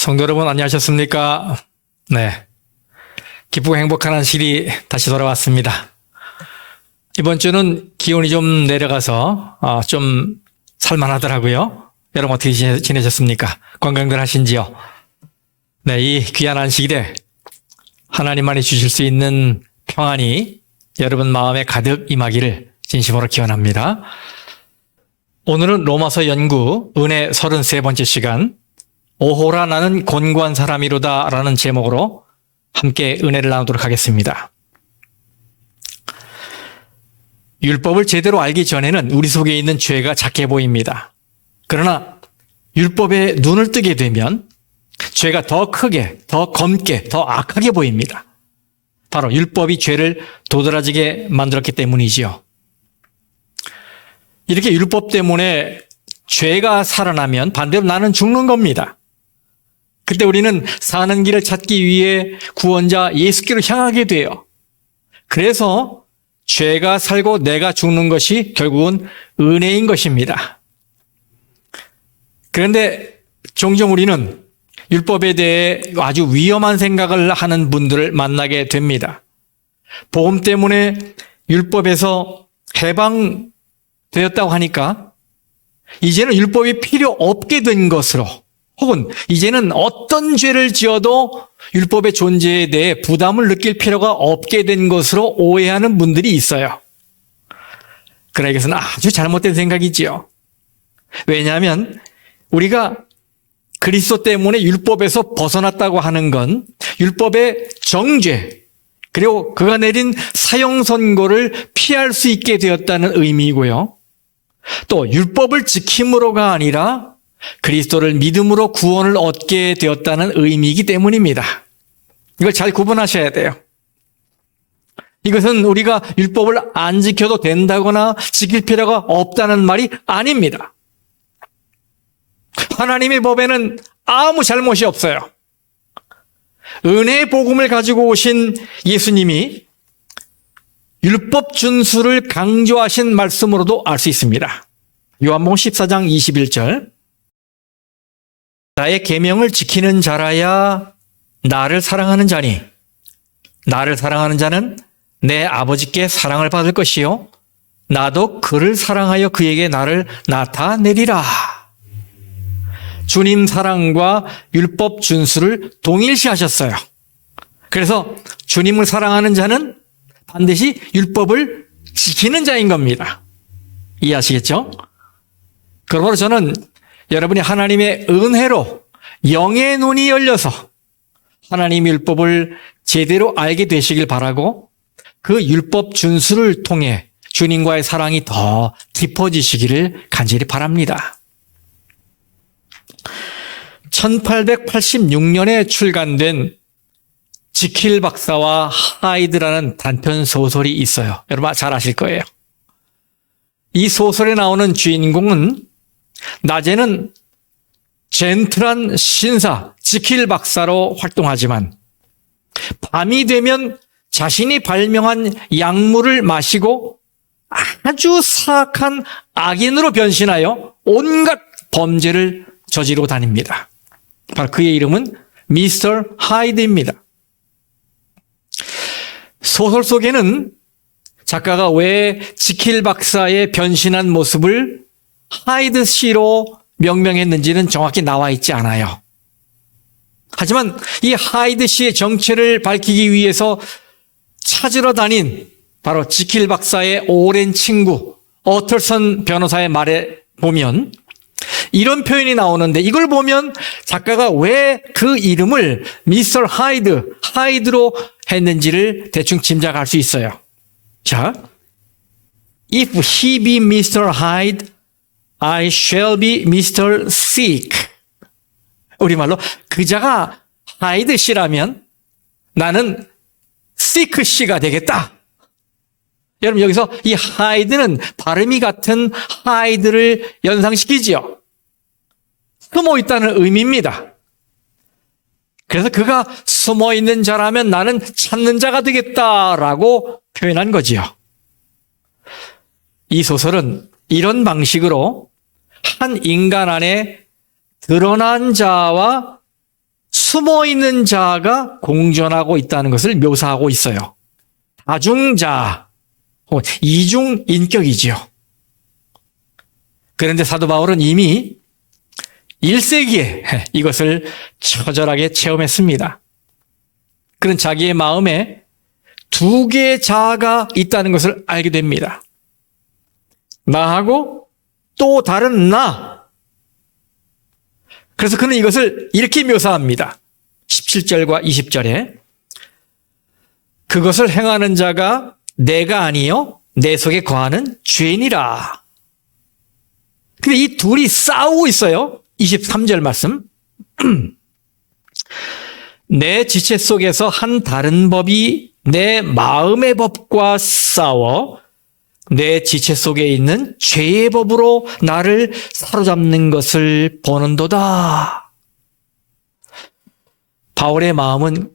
성도 여러분 안녕하셨습니까? 네, 기쁘고 행복한 안식일이 다시 돌아왔습니다. 이번 주는 기온이 좀 내려가서 좀 살만하더라고요. 여러분 어떻게 지내셨습니까? 건강들 하신지요? 네, 이 귀한 안식일에 하나님만이 주실 수 있는 평안이 여러분 마음에 가득 임하기를 진심으로 기원합니다. 오늘은 로마서 연구 은혜 33번째 시간 오호라 나는 곤고한 사람이로다 라는 제목으로 함께 은혜를 나누도록 하겠습니다. 율법을 제대로 알기 전에는 우리 속에 있는 죄가 작게 보입니다. 그러나 율법에 눈을 뜨게 되면 죄가 더 크게, 더 검게, 더 악하게 보입니다. 바로 율법이 죄를 도드라지게 만들었기 때문이지요. 이렇게 율법 때문에 죄가 살아나면 반대로 나는 죽는 겁니다. 그때 우리는 사는 길을 찾기 위해 구원자 예수께로 향하게 돼요. 그래서 죄가 살고 내가 죽는 것이 결국은 은혜인 것입니다. 그런데 종종 우리는 율법에 대해 아주 위험한 생각을 하는 분들을 만나게 됩니다. 복음 때문에 율법에서 해방되었다고 하니까 이제는 율법이 필요 없게 된 것으로, 혹은 이제는 어떤 죄를 지어도 율법의 존재에 대해 부담을 느낄 필요가 없게 된 것으로 오해하는 분들이 있어요. 그러나 이것은 아주 잘못된 생각이지요. 왜냐하면 우리가 그리스도 때문에 율법에서 벗어났다고 하는 건 율법의 정죄, 그리고 그가 내린 사형 선고를 피할 수 있게 되었다는 의미이고요. 또 율법을 지킴으로가 아니라 그리스도를 믿음으로 구원을 얻게 되었다는 의미이기 때문입니다. 이걸 잘 구분하셔야 돼요. 이것은 우리가 율법을 안 지켜도 된다거나 지킬 필요가 없다는 말이 아닙니다. 하나님의 법에는 아무 잘못이 없어요. 은혜의 복음을 가지고 오신 예수님이 율법 준수를 강조하신 말씀으로도 알 수 있습니다. 요한복음 14장 21절, 나의 계명을 지키는 자라야 나를 사랑하는 자니 나를 사랑하는 자는 내 아버지께 사랑을 받을 것이요 나도 그를 사랑하여 그에게 나를 나타내리라. 주님 사랑과 율법 준수를 동일시하셨어요. 그래서 주님을 사랑하는 자는 반드시 율법을 지키는 자인 겁니다. 이해하시겠죠? 그러므로 저는 여러분이 하나님의 은혜로 영의 눈이 열려서 하나님의 율법을 제대로 알게 되시길 바라고 그 율법 준수를 통해 주님과의 사랑이 더 깊어지시기를 간절히 바랍니다. 1886년에 출간된 지킬 박사와 하이드라는 단편 소설이 있어요. 여러분 잘 아실 거예요. 이 소설에 나오는 주인공은 낮에는 젠틀한 신사, 지킬 박사로 활동하지만 밤이 되면 자신이 발명한 약물을 마시고 아주 사악한 악인으로 변신하여 온갖 범죄를 저지르고 다닙니다. 바로 그의 이름은 미스터 하이드입니다. 소설 속에는 작가가 왜 지킬 박사의 변신한 모습을 하이드 씨로 명명했는지는 정확히 나와 있지 않아요. 하지만 이 하이드 씨의 정체를 밝히기 위해서 찾으러 다닌 바로 지킬 박사의 오랜 친구 어털선 변호사의 말에 보면 이런 표현이 나오는데, 이걸 보면 작가가 왜 그 이름을 미스터 하이드로 했는지를 대충 짐작할 수 있어요. 자, If he be Mr. Hyde, I shall be Mr. Sick. 우리말로 그자가 하이드 씨라면 나는 시크 씨가 되겠다. 여러분 여기서 이 하이드는 발음이 같은 하이드를 연상시키지요. 숨어 있다는 의미입니다. 그래서 그가 숨어 있는 자라면 나는 찾는 자가 되겠다라고 표현한 거지요. 이 소설은 이런 방식으로 한 인간 안에 드러난 자와 숨어 있는 자가 공존하고 있다는 것을 묘사하고 있어요. 다중자, 이중인격이지요. 그런데 사도 바울은 이미 1세기에 이것을 처절하게 체험했습니다. 그런 자기의 마음에 두 개의 자아가 있다는 것을 알게 됩니다. 나하고 또 다른 나. 그래서 그는 이것을 이렇게 묘사합니다. 17절과 20절에 그것을 행하는 자가 내가 아니요 내 속에 거하는 죄인이라. 근데 이 둘이 싸우고 있어요. 23절 말씀. 내 지체 속에서 한 다른 법이 내 마음의 법과 싸워 내 지체 속에 있는 죄의 법으로 나를 사로잡는 것을 보는도다. 바울의 마음은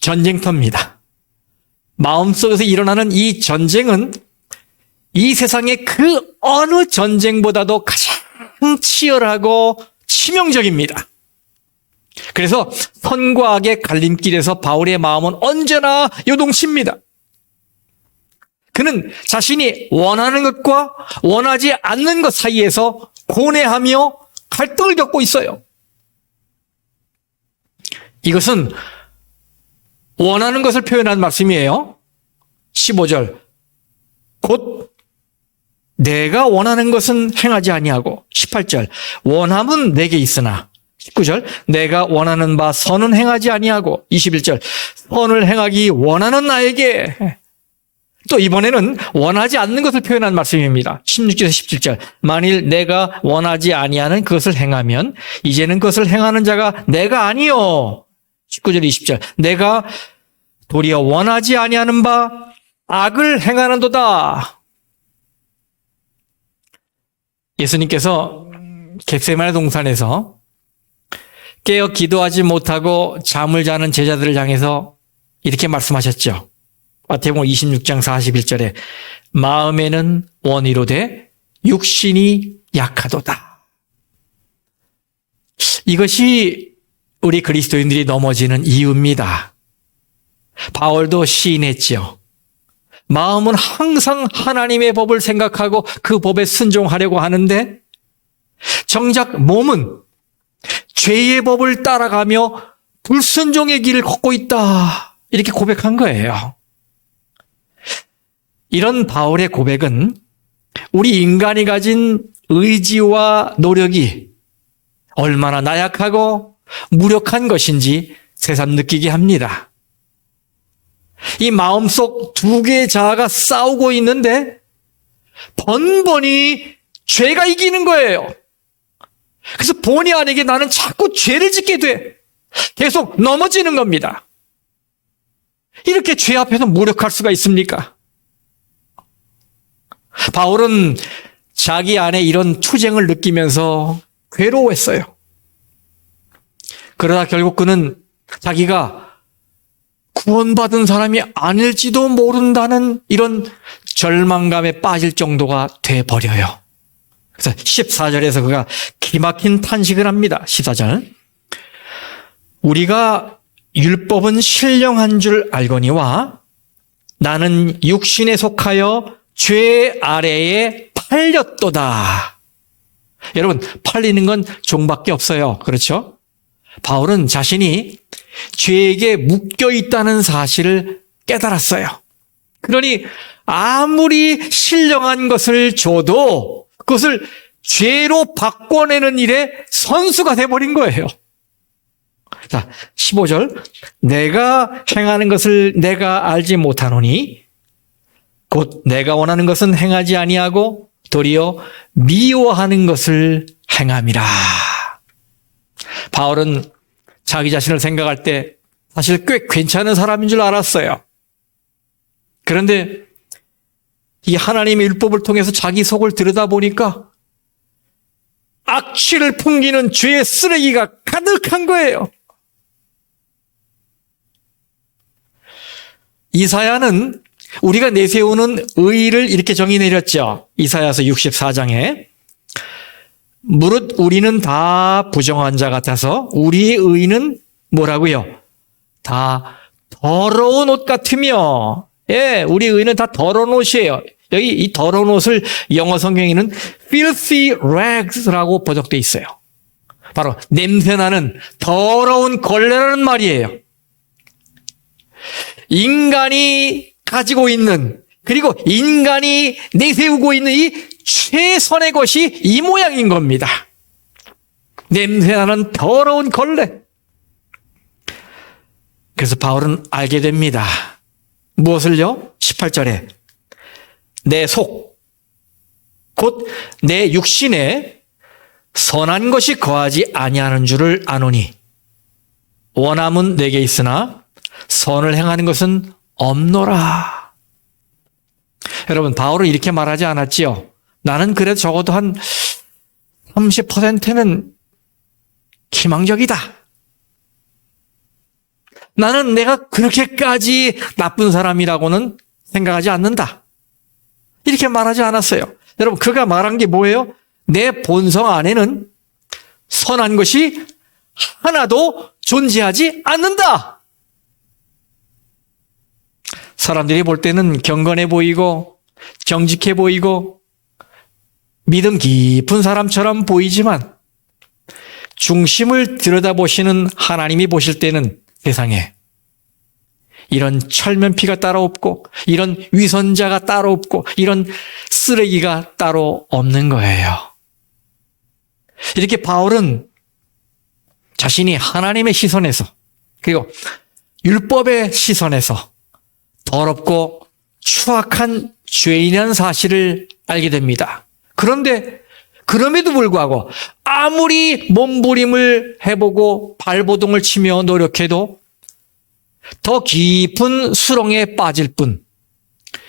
전쟁터입니다. 마음속에서 일어나는 이 전쟁은 이 세상의 그 어느 전쟁보다도 가장 치열하고 치명적입니다. 그래서 선과 악의 갈림길에서 바울의 마음은 언제나 요동칩니다. 그는 자신이 원하는 것과 원하지 않는 것 사이에서 고뇌하며 갈등을 겪고 있어요. 이것은 원하는 것을 표현한 말씀이에요. 15절 곧 내가 원하는 것은 행하지 아니하고 18절 원함은 내게 있으나 19절 내가 원하는 바 선은 행하지 아니하고 21절 선을 행하기 원하는 나에게 또 이번에는 원하지 않는 것을 표현한 말씀입니다. 16절에서 17절 만일 내가 원하지 아니하는 그것을 행하면 이제는 그것을 행하는 자가 내가 아니요 19절 20절 내가 도리어 원하지 아니하는 바 악을 행하는도다. 예수님께서 겟세마네 동산에서 깨어 기도하지 못하고 잠을 자는 제자들을 향해서 이렇게 말씀하셨죠. 마태복음 26장 41절에 마음에는 원이로되 육신이 약하도다. 이것이 우리 그리스도인들이 넘어지는 이유입니다. 바울도 시인했지요. 마음은 항상 하나님의 법을 생각하고 그 법에 순종하려고 하는데 정작 몸은 죄의 법을 따라가며 불순종의 길을 걷고 있다. 이렇게 고백한 거예요. 이런 바울의 고백은 우리 인간이 가진 의지와 노력이 얼마나 나약하고 무력한 것인지 새삼 느끼게 합니다. 이 마음속 두 개의 자아가 싸우고 있는데 번번이 죄가 이기는 거예요. 그래서 본의 아니게 나는 자꾸 죄를 짓게 돼. 계속 넘어지는 겁니다. 이렇게 죄 앞에서 무력할 수가 있습니까? 바울은 자기 안에 이런 투쟁을 느끼면서 괴로워했어요. 그러다 결국 그는 자기가 구원받은 사람이 아닐지도 모른다는 이런 절망감에 빠질 정도가 돼버려요. 그래서 14절에서 그가 기막힌 탄식을 합니다. 14절 우리가 율법은 신령한 줄 알거니와 나는 육신에 속하여 죄 아래에 팔렸도다. 여러분 팔리는 건 종밖에 없어요. 그렇죠? 바울은 자신이 죄에게 묶여 있다는 사실을 깨달았어요. 그러니 아무리 신령한 것을 줘도 그것을 죄로 바꿔내는 일에 선수가 돼버린 거예요. 자, 15절 내가 행하는 것을 내가 알지 못하노니 곧 내가 원하는 것은 행하지 아니하고 도리어 미워하는 것을 행함이라. 바울은 자기 자신을 생각할 때 사실 꽤 괜찮은 사람인 줄 알았어요. 그런데 이 하나님의 율법을 통해서 자기 속을 들여다보니까 악취를 풍기는 죄의 쓰레기가 가득한 거예요. 이사야는 우리가 내세우는 의의를 이렇게 정의 내렸죠. 이사야서 64장에 무릇 우리는 다 부정한 자 같아서 우리의 의의는 뭐라고요? 다 더러운 옷 같으며, 예, 우리 의는 다 더러운 옷이에요. 여기 이 더러운 옷을 영어 성경에는 filthy rags라고 번역되어 있어요. 바로 냄새나는 더러운 걸레라는 말이에요. 인간이 가지고 있는, 그리고 인간이 내세우고 있는 이 최선의 것이 이 모양인 겁니다. 냄새나는 더러운 걸레. 그래서 바울은 알게 됩니다. 무엇을요? 18절에 내 속, 곧 내 육신에 선한 것이 거하지 아니하는 줄을 아노니 원함은 내게 있으나 선을 행하는 것은 없노라. 여러분, 바울은 이렇게 말하지 않았지요. 나는 그래도 적어도 한 30%는 희망적이다. 나는 내가 그렇게까지 나쁜 사람이라고는 생각하지 않는다. 이렇게 말하지 않았어요. 여러분, 그가 말한 게 뭐예요? 내 본성 안에는 선한 것이 하나도 존재하지 않는다. 사람들이 볼 때는 경건해 보이고 정직해 보이고 믿음 깊은 사람처럼 보이지만 중심을 들여다보시는 하나님이 보실 때는 세상에 이런 철면피가 따로 없고 이런 위선자가 따로 없고 이런 쓰레기가 따로 없는 거예요. 이렇게 바울은 자신이 하나님의 시선에서 그리고 율법의 시선에서 더럽고 추악한 죄인이라는 사실을 알게 됩니다. 그런데 그럼에도 불구하고 아무리 몸부림을 해보고 발버둥을 치며 노력해도 더 깊은 수렁에 빠질 뿐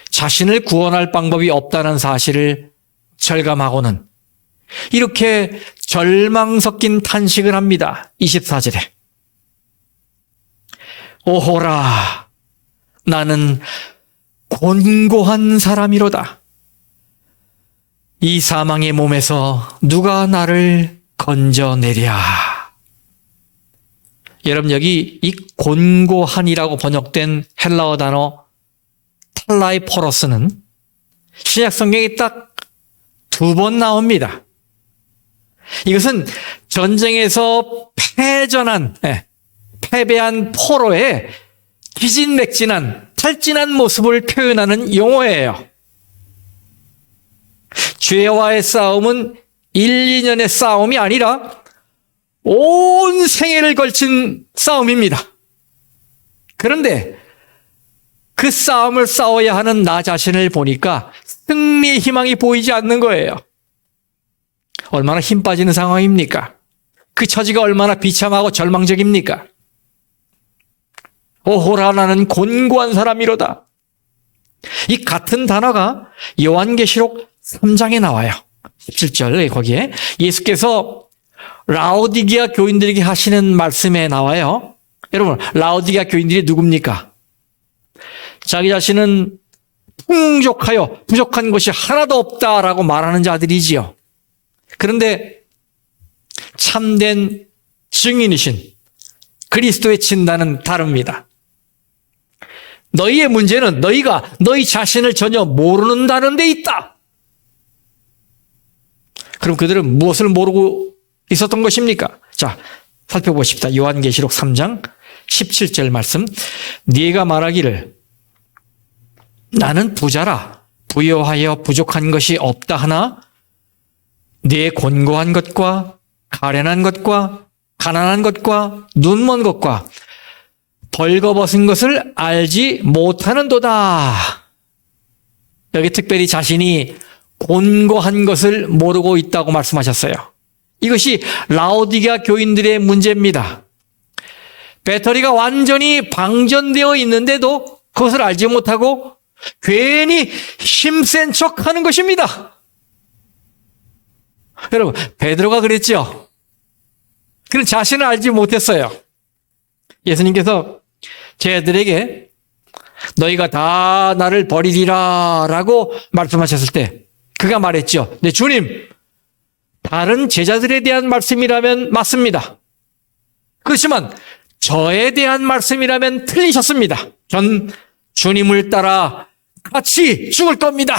자신을 구원할 방법이 없다는 사실을 절감하고는 이렇게 절망 섞인 탄식을 합니다. 24절에 오호라 나는 곤고한 사람이로다. 이 사망의 몸에서 누가 나를 건져내랴. 여러분, 여기 이 곤고한이라고 번역된 헬라어 단어 탈라이포로스는 신약 성경에 딱 2번 나옵니다. 이것은 전쟁에서 패배한 포로의 기진맥진한 탈진한 모습을 표현하는 용어예요. 죄와의 싸움은 1, 2년의 싸움이 아니라 온 생애를 걸친 싸움입니다. 그런데 그 싸움을 싸워야 하는 나 자신을 보니까 승리의 희망이 보이지 않는 거예요. 얼마나 힘 빠지는 상황입니까? 그 처지가 얼마나 비참하고 절망적입니까? 오호라 나는 곤고한 사람이로다. 이 같은 단어가 요한계시록 3장에 나와요. 17절 거기에 예수께서 라오디게아 교인들에게 하시는 말씀에 나와요. 여러분, 라오디게아 교인들이 누굽니까? 자기 자신은 풍족하여 부족한 것이 하나도 없다라고 말하는 자들이지요. 그런데 참된 증인이신 그리스도의 진단은 다릅니다. 너희의 문제는 너희가 너희 자신을 전혀 모르는다는 데 있다. 그럼 그들은 무엇을 모르고 있었던 것입니까? 자, 살펴보십시다. 요한계시록 3장 17절 말씀. 네가 말하기를 나는 부자라 부요하여 부족한 것이 없다 하나 네 곤고한 것과 가련한 것과 가난한 것과 눈먼 것과 벌거벗은 것을 알지 못하는도다. 여기 특별히 자신이 곤고한 것을 모르고 있다고 말씀하셨어요. 이것이 라오디게아 교인들의 문제입니다. 배터리가 완전히 방전되어 있는데도 그것을 알지 못하고 괜히 힘센 척하는 것입니다. 여러분, 베드로가 그랬죠. 그는 자신을 알지 못했어요. 예수님께서 쟤들에게 너희가 다 나를 버리리라 라고 말씀하셨을 때 그가 말했죠. 네, 주님, 다른 제자들에 대한 말씀이라면 맞습니다. 그렇지만 저에 대한 말씀이라면 틀리셨습니다. 전 주님을 따라 같이 죽을 겁니다.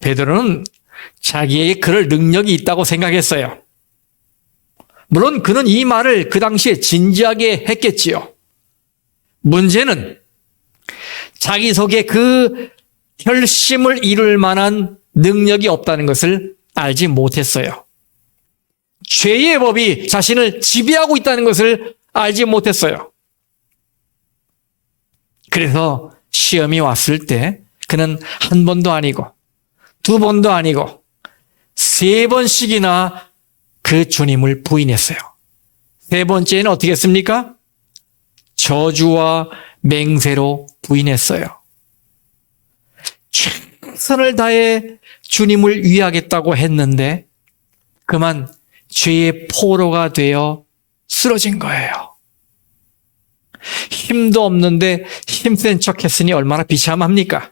베드로는 자기에게 그럴 능력이 있다고 생각했어요. 물론 그는 이 말을 그 당시에 진지하게 했겠지요. 문제는 자기 속에 그 결심을 이룰 만한 능력이 없다는 것을 알지 못했어요. 죄의 법이 자신을 지배하고 있다는 것을 알지 못했어요. 그래서 시험이 왔을 때 그는 한 번도 아니고 두 번도 아니고 세 번씩이나 그 주님을 부인했어요. 세 번째는 어떻게 했습니까? 저주와 맹세로 부인했어요. 최선을 다해 주님을 위하겠다고 했는데 그만 죄의 포로가 되어 쓰러진 거예요. 힘도 없는데 힘센 척 했으니 얼마나 비참합니까?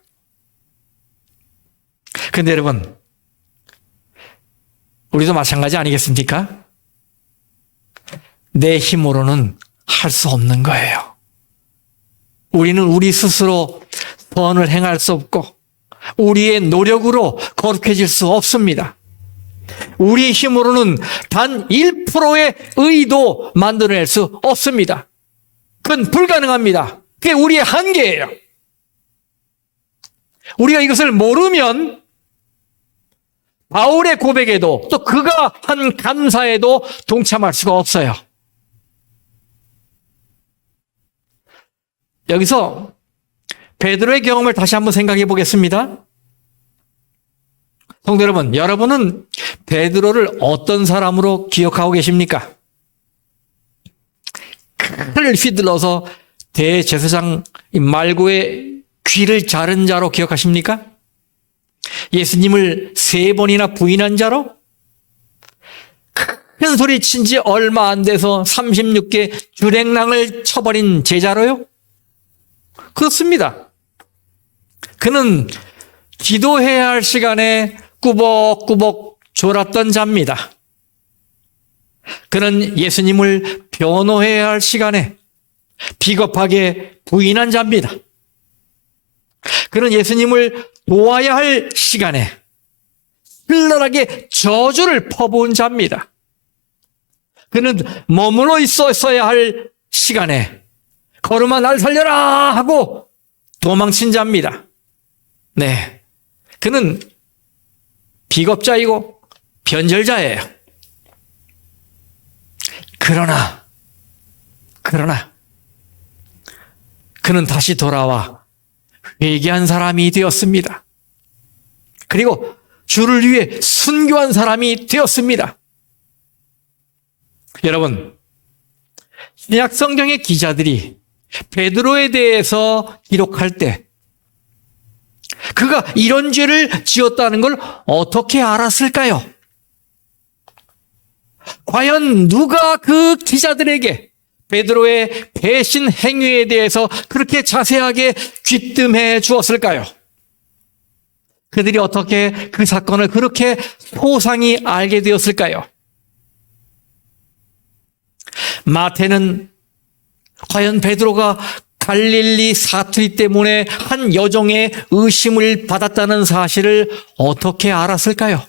근데 여러분, 우리도 마찬가지 아니겠습니까? 내 힘으로는 할 수 없는 거예요. 우리는 우리 스스로 선을 행할 수 없고 우리의 노력으로 거룩해질 수 없습니다. 우리의 힘으로는 단 1%의 의도 만들어낼 수 없습니다. 그건 불가능합니다. 그게 우리의 한계예요. 우리가 이것을 모르면 바울의 고백에도 또 그가 한 감사에도 동참할 수가 없어요. 여기서 베드로의 경험을 다시 한번 생각해 보겠습니다. 성도 여러분, 여러분은 베드로를 어떤 사람으로 기억하고 계십니까? 칼을 휘둘러서 대제사장 말고의 귀를 자른 자로 기억하십니까? 예수님을 3번이나 부인한 자로? 큰 소리 친 지 얼마 안 돼서 36개 주랭랑을 쳐버린 제자로요? 그렇습니다. 그는 기도해야 할 시간에 꾸벅꾸벅 졸았던 자입니다. 그는 예수님을 변호해야 할 시간에 비겁하게 부인한 자입니다. 그는 예수님을 도와야 할 시간에 신랄하게 저주를 퍼부은 자입니다. 그는 머물러 있어야 할 시간에 걸음아 날 살려라 하고 도망친 자입니다. 네, 그는 비겁자이고 변절자예요. 그러나 그는 다시 돌아와 회개한 사람이 되었습니다. 그리고 주를 위해 순교한 사람이 되었습니다. 여러분, 신약 성경의 기자들이 베드로에 대해서 기록할 때 그가 이런 죄를 지었다는 걸 어떻게 알았을까요? 과연 누가 그 기자들에게 베드로의 배신 행위에 대해서 그렇게 자세하게 귀뜸해 주었을까요? 그들이 어떻게 그 사건을 그렇게 소상히 알게 되었을까요? 마태는 과연 베드로가 갈릴리 사투리 때문에 한 여종의 의심을 받았다는 사실을 어떻게 알았을까요?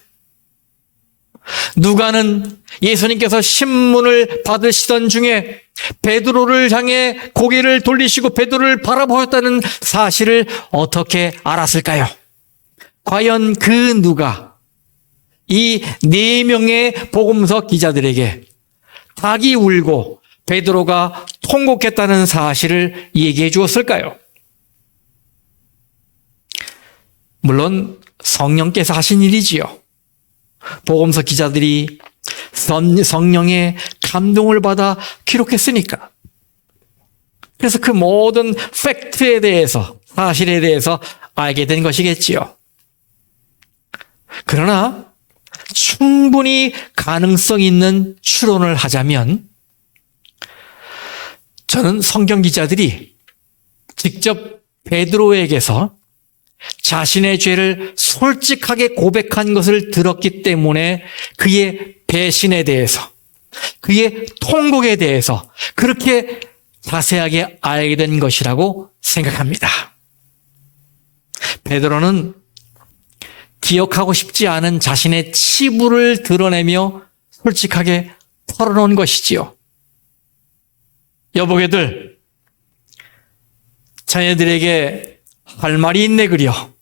누가는 예수님께서 신문을 받으시던 중에 베드로를 향해 고개를 돌리시고 베드로를 바라보았다는 사실을 어떻게 알았을까요? 과연 그 누가 이 4명의 복음서 기자들에게 닭이 울고 베드로가 통곡했다는 사실을 얘기해 주었을까요? 물론 성령께서 하신 일이지요. 복음서 기자들이 성령의 감동을 받아 기록했으니까. 그래서 그 모든 팩트에 대해서, 사실에 대해서 알게 된 것이겠지요. 그러나 충분히 가능성 있는 추론을 하자면 저는 성경 기자들이 직접 베드로에게서 자신의 죄를 솔직하게 고백한 것을 들었기 때문에 그의 배신에 대해서 그의 통곡에 대해서 그렇게 자세하게 알게 된 것이라고 생각합니다. 베드로는 기억하고 싶지 않은 자신의 치부를 드러내며 솔직하게 털어놓은 것이지요. 여보게들, 자녀들에게 할 말이 있네 그려.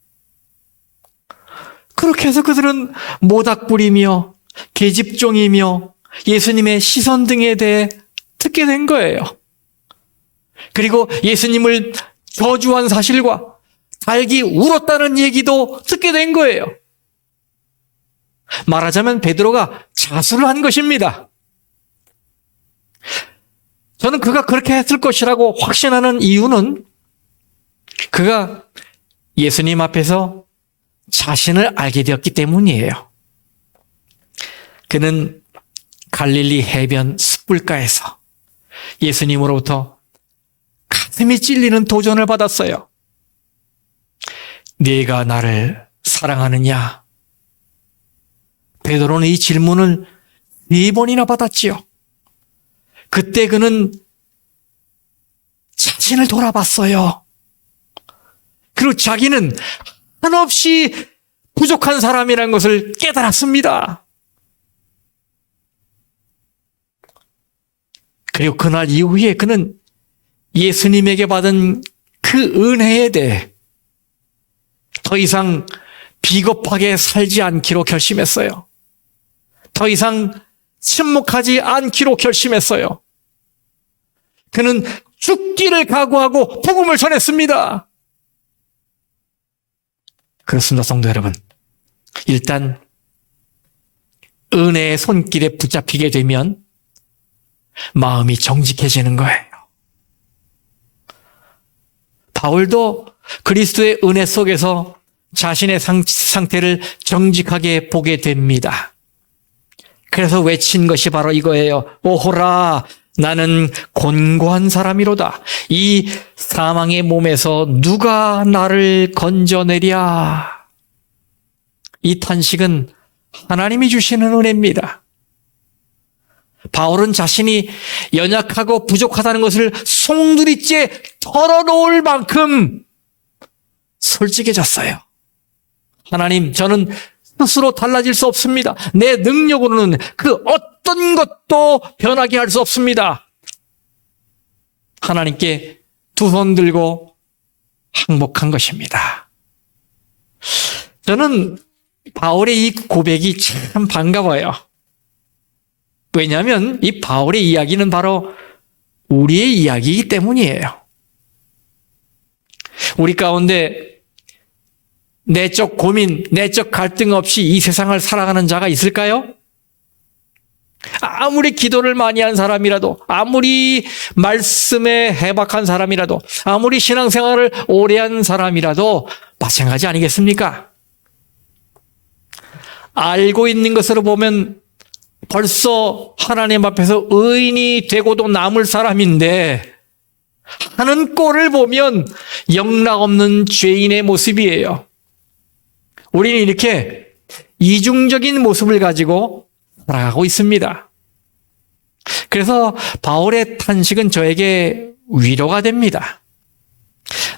그렇게 해서 그들은 모닥불이며 계집종이며 예수님의 시선 등에 대해 듣게 된 거예요. 그리고 예수님을 저주한 사실과 닭이 울었다는 얘기도 듣게 된 거예요. 말하자면 베드로가 자수를 한 것입니다. 저는 그가 그렇게 했을 것이라고 확신하는 이유는 그가 예수님 앞에서 자신을 알게 되었기 때문이에요. 그는 갈릴리 해변 숯불가에서 예수님으로부터 가슴이 찔리는 도전을 받았어요. 네가 나를 사랑하느냐? 베드로는 이 질문을 4번이나 받았지요. 그때 그는 자신을 돌아봤어요. 그리고 자기는 한없이 부족한 사람이라는 것을 깨달았습니다. 그리고 그날 이후에 그는 예수님에게 받은 그 은혜에 대해 더 이상 비겁하게 살지 않기로 결심했어요. 더 이상 침묵하지 않기로 결심했어요. 그는 죽기를 각오하고 복음을 전했습니다. 그렇습니다, 성도 여러분. 일단 은혜의 손길에 붙잡히게 되면 마음이 정직해지는 거예요. 바울도 그리스도의 은혜 속에서 자신의 상태를 정직하게 보게 됩니다. 그래서 외친 것이 바로 이거예요. 오호라, 나는 곤고한 사람이로다. 이 사망의 몸에서 누가 나를 건져내랴. 이 탄식은 하나님이 주시는 은혜입니다. 바울은 자신이 연약하고 부족하다는 것을 송두리째 털어놓을 만큼 솔직해졌어요. 하나님, 저는 스스로 달라질 수 없습니다. 내 능력으로는 그 어떤 것도 변하게 할 수 없습니다. 하나님께 두 손 들고 항복한 것입니다. 저는 바울의 이 고백이 참 반가워요. 왜냐하면 이 바울의 이야기는 바로 우리의 이야기이기 때문이에요. 우리 가운데 내적 고민, 내적 갈등 없이 이 세상을 살아가는 자가 있을까요? 아무리 기도를 많이 한 사람이라도, 아무리 말씀에 해박한 사람이라도, 아무리 신앙생활을 오래 한 사람이라도 마찬가지 아니겠습니까? 알고 있는 것으로 보면 벌써 하나님 앞에서 의인이 되고도 남을 사람인데 하는 꼴을 보면 영락없는 죄인의 모습이에요. 우리는 이렇게 이중적인 모습을 가지고 살아가고 있습니다. 그래서 바울의 탄식은 저에게 위로가 됩니다.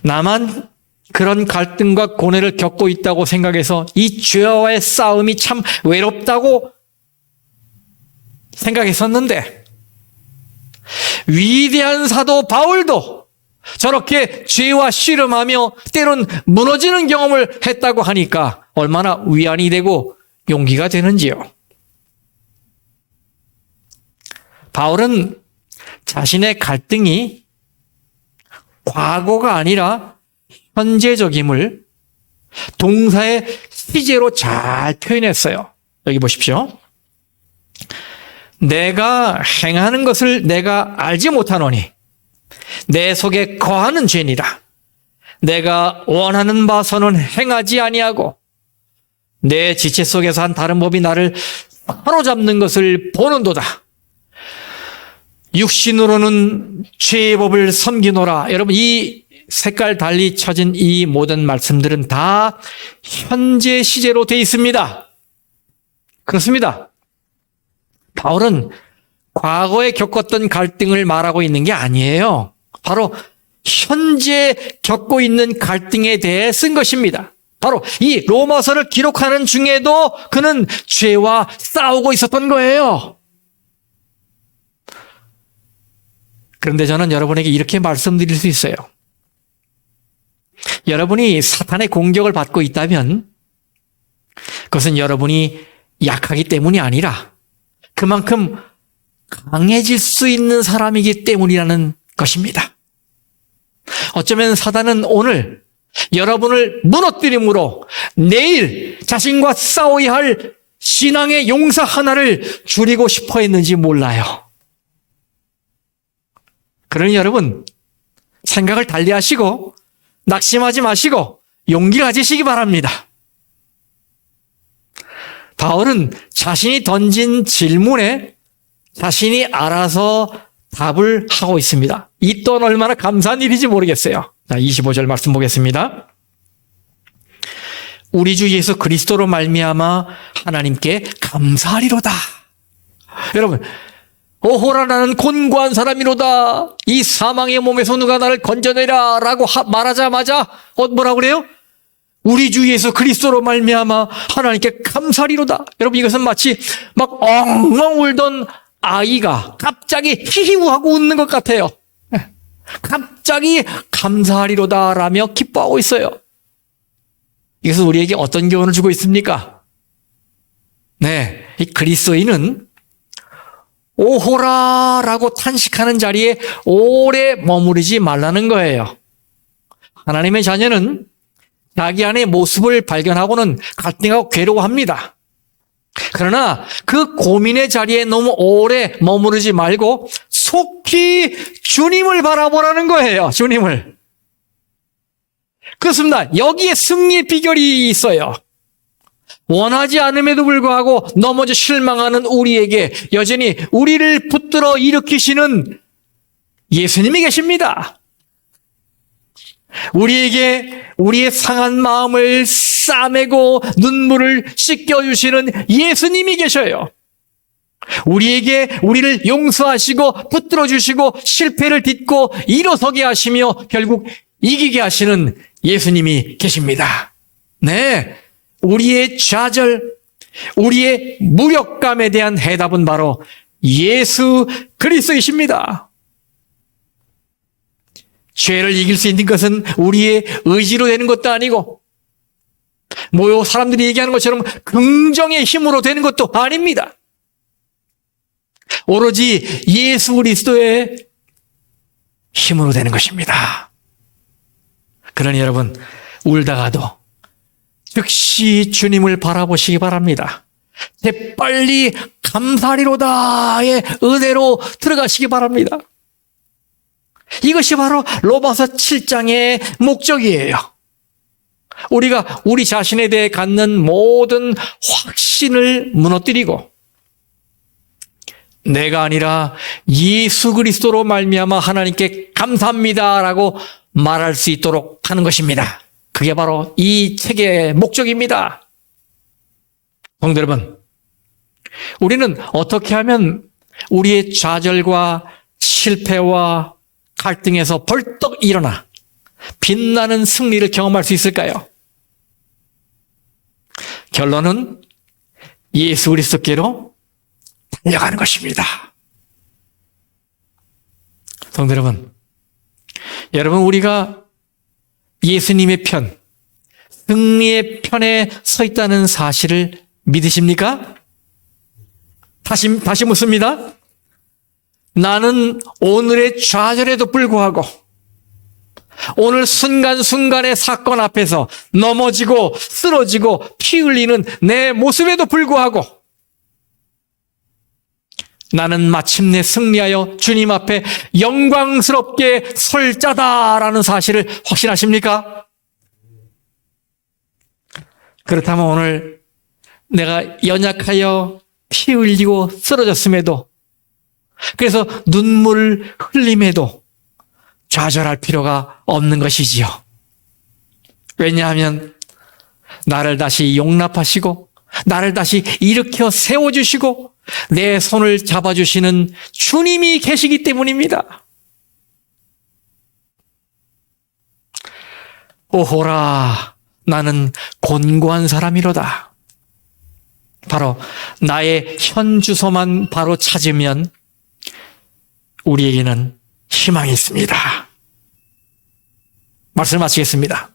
나만 그런 갈등과 고뇌를 겪고 있다고 생각해서 이 죄와의 싸움이 참 외롭다고 생각했었는데 위대한 사도 바울도 저렇게 죄와 씨름하며 때론 무너지는 경험을 했다고 하니까 얼마나 위안이 되고 용기가 되는지요. 바울은 자신의 갈등이 과거가 아니라 현재적임을 동사의 시제로 잘 표현했어요. 여기 보십시오. 내가 행하는 것을 내가 알지 못하노니 내 속에 거하는 죄니라. 내가 원하는 바 선은 행하지 아니하고 내 지체 속에서 한 다른 법이 나를 사로잡는 것을 보는도다. 육신으로는 죄의 법을 섬기노라. 여러분, 이 색깔 달리 쳐진 이 모든 말씀들은 다 현재 시제로 되어 있습니다. 그렇습니다. 바울은 과거에 겪었던 갈등을 말하고 있는 게 아니에요. 바로 현재 겪고 있는 갈등에 대해 쓴 것입니다. 바로 이 로마서를 기록하는 중에도 그는 죄와 싸우고 있었던 거예요. 그런데 저는 여러분에게 이렇게 말씀드릴 수 있어요. 여러분이 사탄의 공격을 받고 있다면 그것은 여러분이 약하기 때문이 아니라 그만큼 강해질 수 있는 사람이기 때문이라는 것입니다. 어쩌면 사단은 오늘 여러분을 무너뜨림으로 내일 자신과 싸워야 할 신앙의 용사 하나를 줄이고 싶어 했는지 몰라요. 그러니 여러분, 생각을 달리하시고 낙심하지 마시고 용기를 가지시기 바랍니다. 바울은 자신이 던진 질문에 자신이 알아서 답을 하고 있습니다. 이 또한 얼마나 감사한 일인지 모르겠어요. 자, 25절 말씀 보겠습니다. 우리 주 예수 그리스도로 말미암아 하나님께 감사하리로다. 여러분, 오호라 나는 곤고한 사람이로다. 이 사망의 몸에서 누가 나를 건져내라 라고 말하자마자 뭐라고 그래요? 우리 주 예수 그리스도로 말미암아 하나님께 감사하리로다. 여러분, 이것은 마치 막 엉엉 울던 아이가 갑자기 히히우하고 웃는 것 같아요. 갑자기 감사하리로다 라며 기뻐하고 있어요. 이것은 우리에게 어떤 교훈을 주고 있습니까? 네, 이 그리스도인은 오호라라고 탄식하는 자리에 오래 머무르지 말라는 거예요. 하나님의 자녀는 자기 안의 모습을 발견하고는 갈등하고 괴로워합니다. 그러나 그 고민의 자리에 너무 오래 머무르지 말고 속히 주님을 바라보라는 거예요. 주님을. 그렇습니다. 여기에 승리의 비결이 있어요. 원하지 않음에도 불구하고 넘어져 실망하는 우리에게 여전히 우리를 붙들어 일으키시는 예수님이 계십니다. 우리에게 우리의 상한 마음을 싸매고 눈물을 씻겨주시는 예수님이 계셔요. 우리에게 우리를 용서하시고 붙들어 주시고 실패를 딛고 일어서게 하시며 결국 이기게 하시는 예수님이 계십니다. 네, 우리의 좌절, 우리의 무력감에 대한 해답은 바로 예수 그리스도이십니다. 죄를 이길 수 있는 것은 우리의 의지로 되는 것도 아니고 사람들이 얘기하는 것처럼 긍정의 힘으로 되는 것도 아닙니다. 오로지 예수 그리스도의 힘으로 되는 것입니다. 그러니 여러분, 울다가도 즉시 주님을 바라보시기 바랍니다. 재빨리 감사리로다의 은혜로 들어가시기 바랍니다. 이것이 바로 로마서 7장의 목적이에요. 우리가 우리 자신에 대해 갖는 모든 확신을 무너뜨리고 내가 아니라 예수 그리스도로 말미암아 하나님께 감사합니다라고 말할 수 있도록 하는 것입니다. 그게 바로 이 책의 목적입니다. 성도 여러분, 우리는 어떻게 하면 우리의 좌절과 실패와 갈등에서 벌떡 일어나 빛나는 승리를 경험할 수 있을까요? 결론은 예수 그리스도께로 달려가는 것입니다. 성도 여러분, 우리가 예수님의 편, 승리의 편에 서 있다는 사실을 믿으십니까? 다시 묻습니다. 나는 오늘의 좌절에도 불구하고 오늘 순간순간의 사건 앞에서 넘어지고 쓰러지고 피 흘리는 내 모습에도 불구하고 나는 마침내 승리하여 주님 앞에 영광스럽게 설 자다라는 사실을 확신하십니까? 그렇다면 오늘 내가 연약하여 피 흘리고 쓰러졌음에도, 그래서 눈물 흘림에도 좌절할 필요가 없는 것이지요. 왜냐하면 나를 다시 용납하시고 나를 다시 일으켜 세워주시고 내 손을 잡아주시는 주님이 계시기 때문입니다. 오호라, 나는 곤고한 사람이로다. 바로 나의 현 주소만 바로 찾으면 우리에게는 희망이 있습니다. 말씀을 마치겠습니다.